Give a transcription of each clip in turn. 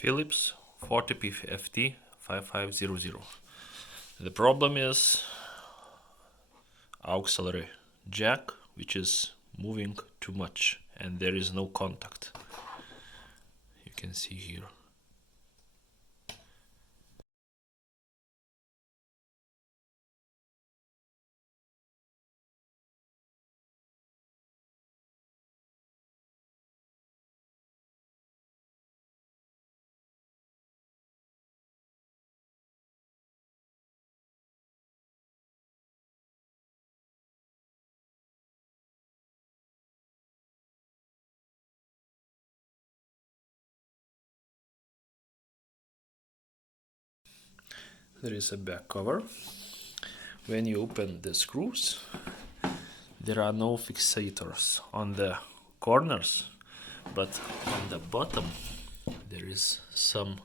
Philips 40PFT5500. The problem is auxiliary jack, which is moving too much and there is no contact. You can see here. There is a back cover. When you open the screws, there are no fixators on the corners, but on the bottom there is some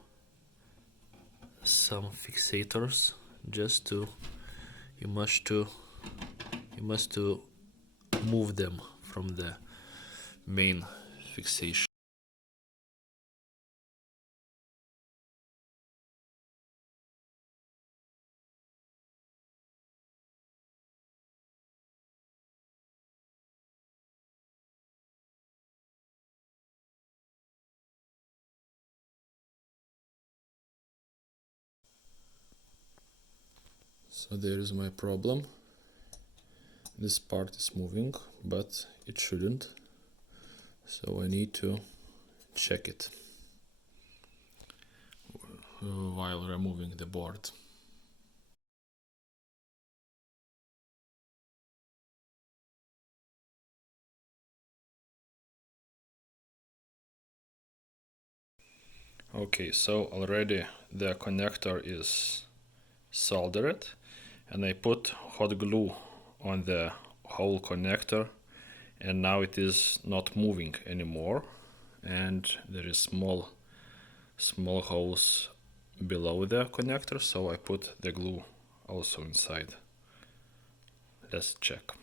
fixators. Just to you must to move them from the main fixation. So there is my problem. This part is moving, but it shouldn't. So I need to check it while removing the board. Okay, so already the connector is soldered, and I put hot glue on the whole connector, and now it is not moving anymore, and there is small holes below the connector, so I put the glue also inside. Let's check.